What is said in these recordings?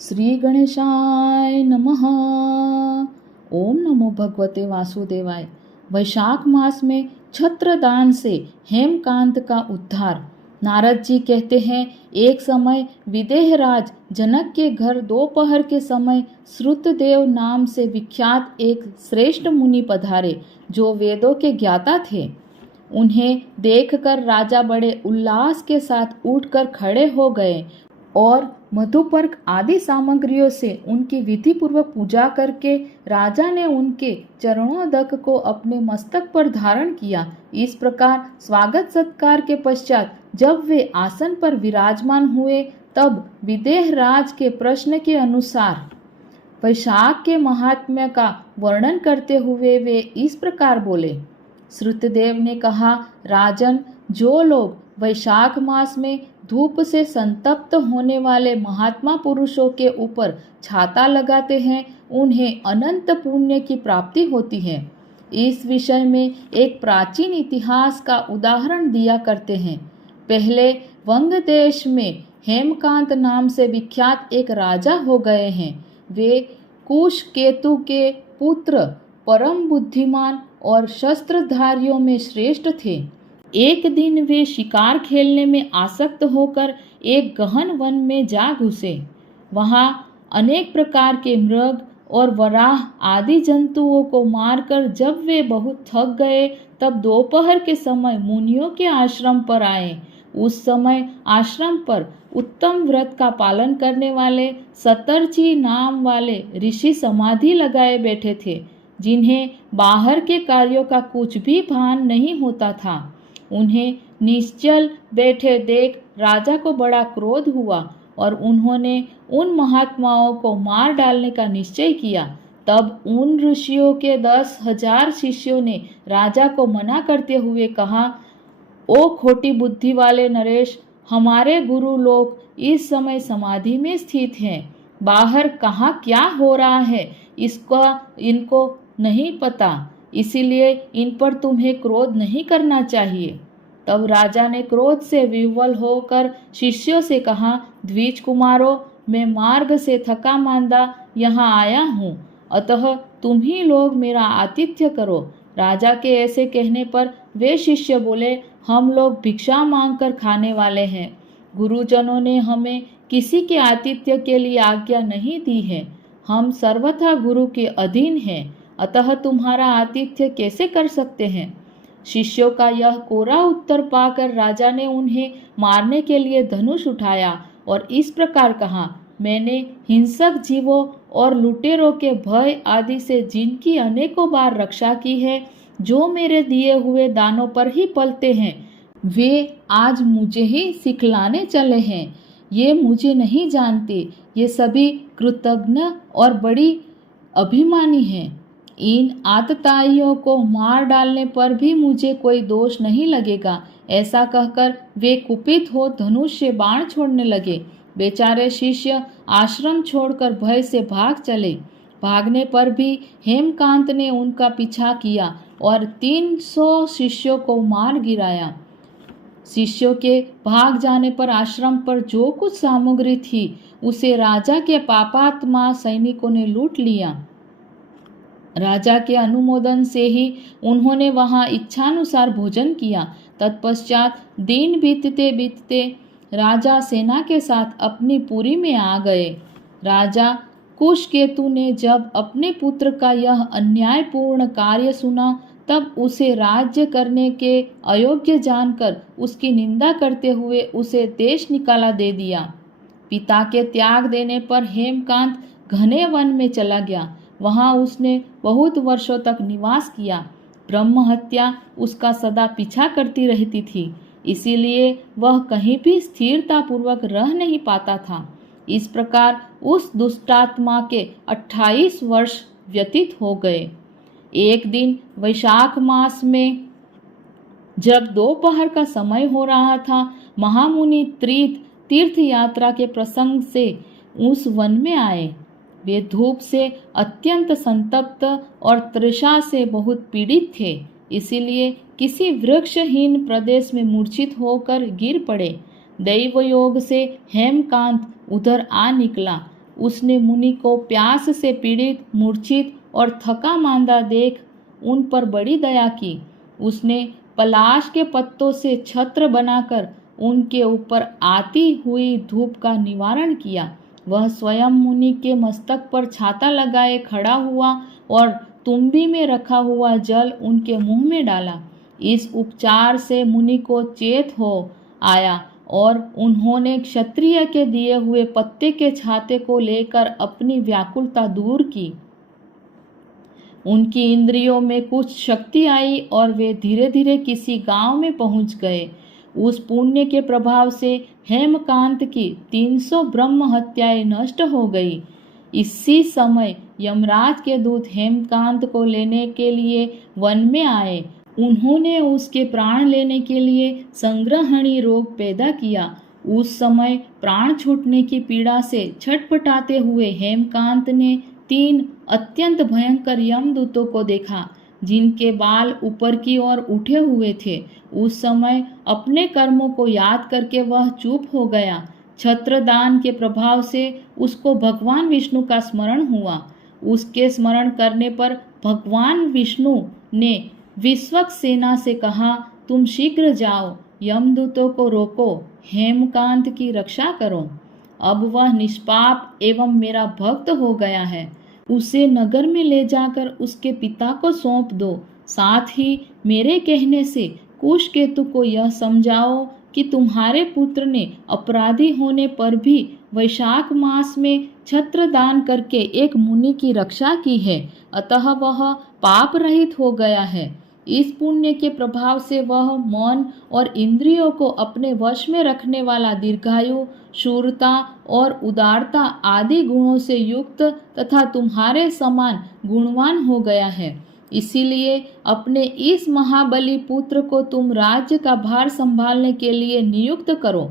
श्री गणेशाय नमः। ओम नमो भगवते वासुदेवाय। वैशाख मास में छत्रदान से हेमकांत का उद्धार। नारद जी कहते हैं, एक समय विदेहराज जनक के घर दोपहर के समय श्रुतदेव नाम से विख्यात एक श्रेष्ठ मुनि पधारे, जो वेदों के ज्ञाता थे। उन्हें देखकर राजा बड़े उल्लास के साथ उठकर खड़े हो गए और मधुपर्क आदि सामग्रियों से उनकी विधि पूर्वक पूजा करके राजा ने उनके चरणोदक को अपने मस्तक पर धारण किया। इस प्रकार स्वागत सत्कार के पश्चात जब वे आसन पर विराजमान हुए, तब विदेहराज के प्रश्न के अनुसार वैशाख के महात्म्य का वर्णन करते हुए वे इस प्रकार बोले। श्रुतदेव ने कहा, राजन, जो लोग वैशाख मास में धूप से संतप्त होने वाले महात्मा पुरुषों के ऊपर छाता लगाते हैं, उन्हें अनंत पुण्य की प्राप्ति होती है। इस विषय में एक प्राचीन इतिहास का उदाहरण दिया करते हैं। पहले वंग देश में हेमकांत नाम से विख्यात एक राजा हो गए हैं। वे कुश केतु के पुत्र, परम बुद्धिमान और शस्त्रधारियों में श्रेष्ठ थे। एक दिन वे शिकार खेलने में आसक्त होकर एक गहन वन में जा घुसे। वहां अनेक प्रकार के मृग और वराह आदि जंतुओं को मारकर जब वे बहुत थक गए, तब दोपहर के समय मुनियों के आश्रम पर आए। उस समय आश्रम पर उत्तम व्रत का पालन करने वाले सतर्ची नाम वाले ऋषि समाधि लगाए बैठे थे, जिन्हें बाहर के कार्यों का कुछ भी भान नहीं होता था। उन्हें निश्चल बैठे देख राजा को बड़ा क्रोध हुआ और उन्होंने उन महात्माओं को मार डालने का निश्चय किया। तब उन ऋषियों के 10,000 शिष्यों ने राजा को मना करते हुए कहा, ओ खोटी बुद्धि वाले नरेश, हमारे गुरु लोग इस समय समाधि में स्थित हैं। बाहर कहाँ क्या हो रहा है इसका इनको नहीं पता, इसीलिए इन पर तुम्हें क्रोध नहीं करना चाहिए। तब राजा ने क्रोध से विह्वल होकर शिष्यों से कहा, द्विज कुमारों, मैं मार्ग से थका मांदा यहाँ आया हूँ, अतः तुम ही लोग मेरा आतिथ्य करो। राजा के ऐसे कहने पर वे शिष्य बोले, हम लोग भिक्षा मांगकर खाने वाले हैं। गुरुजनों ने हमें किसी के आतिथ्य के लिए आज्ञा नहीं दी है। हम सर्वथा गुरु के अधीन हैं, अतः तुम्हारा आतिथ्य कैसे कर सकते हैं। शिष्यों का यह कोरा उत्तर पाकर राजा ने उन्हें मारने के लिए धनुष उठाया और इस प्रकार कहा, मैंने हिंसक जीवों और लुटेरों के भय आदि से जिनकी अनेकों बार रक्षा की है, जो मेरे दिए हुए दानों पर ही पलते हैं, वे आज मुझे ही सिखलाने चले हैं। ये मुझे नहीं जानते, ये सभी कृतज्ञ और बड़ी अभिमानी हैं। इन आतताइयों को मार डालने पर भी मुझे कोई दोष नहीं लगेगा। ऐसा कहकर वे कुपित हो धनुष से बाण छोड़ने लगे। बेचारे शिष्य आश्रम छोड़कर भय से भाग चले। भागने पर भी हेमकांत ने उनका पीछा किया और 300 शिष्यों को मार गिराया। शिष्यों के भाग जाने पर आश्रम पर जो कुछ सामग्री थी, उसे राजा के पापात्मा सैनिकों ने लूट लिया। राजा के अनुमोदन से ही उन्होंने वहां इच्छानुसार भोजन किया। तत्पश्चात दिन बीतते बीतते राजा सेना के साथ अपनी पुरी में आ गए। राजा कुशकेतु ने जब अपने पुत्र का यह अन्यायपूर्ण कार्य सुना, तब उसे राज्य करने के अयोग्य जानकर उसकी निंदा करते हुए उसे देश निकाला दे दिया। पिता के त्याग देने पर हेमकांत घने वन में चला गया। वहां उसने बहुत वर्षों तक निवास किया। ब्रह्म हत्या उसका सदा पीछा करती रहती थी, इसीलिए वह कहीं भी स्थिरता पूर्वक रह नहीं पाता था। इस प्रकार उस दुष्टात्मा के 28 वर्ष व्यतीत हो गए। एक दिन वैशाख मास में जब दोपहर का समय हो रहा था, महामुनि तीर्थ यात्रा के प्रसंग से उस वन में आए। वे धूप से अत्यंत संतप्त और तृषा से बहुत पीड़ित थे, इसीलिए किसी वृक्षहीन प्रदेश में मूर्छित होकर गिर पड़े। दैव योग से हेमकांत उधर आ निकला। उसने मुनि को प्यास से पीड़ित, मूर्छित और थका मांदा देख उन पर बड़ी दया की। उसने पलाश के पत्तों से छत्र बनाकर उनके ऊपर आती हुई धूप का निवारण किया। वह स्वयं मुनि के मस्तक पर छाता लगाए खड़ा हुआ और तुम्बी में रखा हुआ जल उनके मुंह में डाला। इस उपचार से मुनि को चेत हो आया और उन्होंने क्षत्रिय के दिए हुए पत्ते के छाते को लेकर अपनी व्याकुलता दूर की। उनकी इंद्रियों में कुछ शक्ति आई और वे धीरे धीरे किसी गांव में पहुंच गए। उस पुण्य के प्रभाव से हेमकांत की 300 ब्रह्म हत्याएं नष्ट हो गई। इसी समय यमराज के दूत हेमकांत को लेने के लिए वन में आए। उन्होंने उसके प्राण लेने के लिए संग्रहणी रोग पैदा किया। उस समय प्राण छूटने की पीड़ा से छटपटाते हुए हेमकांत ने 3 अत्यंत भयंकर यमदूतों को देखा, जिनके बाल ऊपर की ओर उठे हुए थे। उस समय अपने कर्मों को याद करके वह चुप हो गया। छत्रदान के प्रभाव से उसको भगवान विष्णु का स्मरण हुआ। उसके स्मरण करने पर भगवान विष्णु ने विश्वक सेना से कहा, तुम शीघ्र जाओ, यमदूतों को रोको, हेमकांत की रक्षा करो। अब वह निष्पाप एवं मेरा भक्त हो गया है। उसे नगर में ले जाकर उसके पिता को सौंप दो। साथ ही मेरे कहने से कुशकेतु को यह समझाओ कि तुम्हारे पुत्र ने अपराधी होने पर भी वैशाख मास में छत्रदान करके एक मुनि की रक्षा की है, अतः वह पाप रहित हो गया है। इस पुण्य के प्रभाव से वह मन और इंद्रियों को अपने वश में रखने वाला दीर्घायु, शूरता और उदारता आदि गुणों से युक्त तथा तुम्हारे समान गुणवान हो गया है। इसीलिए अपने इस महाबली पुत्र को तुम राज्य का भार संभालने के लिए नियुक्त करो।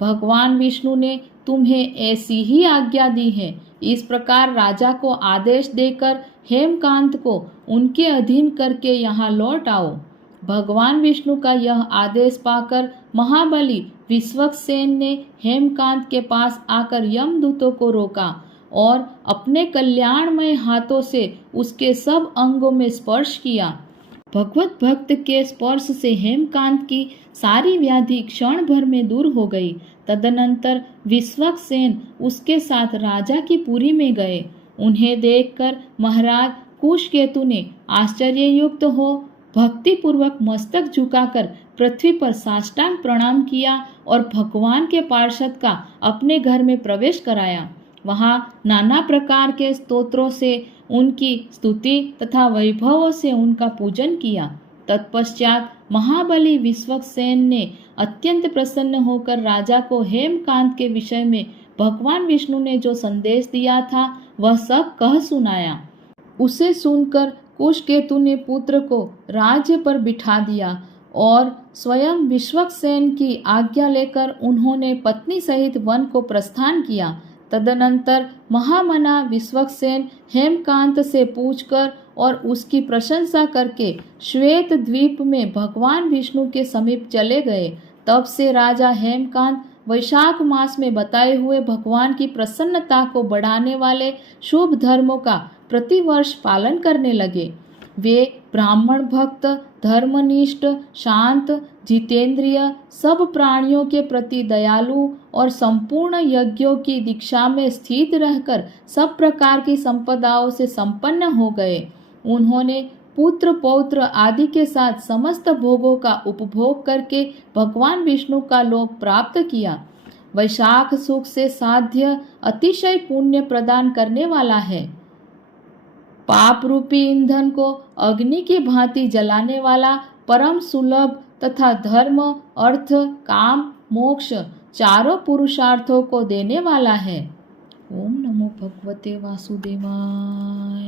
भगवान विष्णु ने तुम्हें ऐसी ही आज्ञा दी है। इस प्रकार राजा को आदेश देकर हेमकांत को उनके अधीन करके यहाँ लौट आओ। भगवान विष्णु का यह आदेश पाकर महाबली विश्वक्सेन ने हेमकांत के पास आकर यमदूतों को रोका और अपने कल्याणमय हाथों से उसके सब अंगों में स्पर्श किया। भगवत भक्त के स्पर्श से हेमकांत की सारी व्याधि क्षण भर में दूर हो गई। तदनंतर विश्वक्सेन उसके साथ राजा की पुरी में गए। उन्हें देखकर महाराज कुशकेतु ने आश्चर्ययुक्त हो भक्ति पूर्वक मस्तक झुकाकर पृथ्वी पर साष्टांग प्रणाम किया और भगवान के पार्षद का अपने घर में प्रवेश कराया। वहाँ नाना प्रकार के स्तोत्रों से उनकी स्तुति तथा वैभवों से उनका पूजन किया। तत्पश्चात महाबली विश्वक्सेन ने अत्यंत प्रसन्न होकर राजा को हेमकांत के विषय में भगवान विष्णु ने जो संदेश दिया था वह सब कह सुनाया। उसे सुनकर कुशकेतु ने पुत्र को राज्य पर बिठा दिया और स्वयं विश्वक्सेन की आज्ञा लेकर उन्होंने पत्नी सहित वन को प्रस्थान किया। तदनंतर महामना विश्वक्सेन हेमकांत से पूछकर और उसकी प्रशंसा करके श्वेत द्वीप में भगवान विष्णु के समीप चले गए। तब से राजा हेमकांत वैशाख मास में बताए हुए भगवान की प्रसन्नता को बढ़ाने वाले शुभ धर्मों का प्रतिवर्ष पालन करने लगे। वे ब्राह्मण भक्त, धर्मनिष्ठ, शांत, जितेंद्रिय, सब प्राणियों के प्रति दयालु और संपूर्ण यज्ञों की दीक्षा में स्थित रहकर सब प्रकार की संपदाओं से संपन्न हो गए। उन्होंने पुत्र पौत्र आदि के साथ समस्त भोगों का उपभोग करके भगवान विष्णु का लोक प्राप्त किया। वैशाख सुख से साध्य अतिशय पुण्य प्रदान करने वाला है। पाप रूपी ईंधन को अग्नि की भांति जलाने वाला, परम सुलभ तथा धर्म, अर्थ, काम, मोक्ष चारों पुरुषार्थों को देने वाला है। ओम नमो भगवते वासुदेवाय।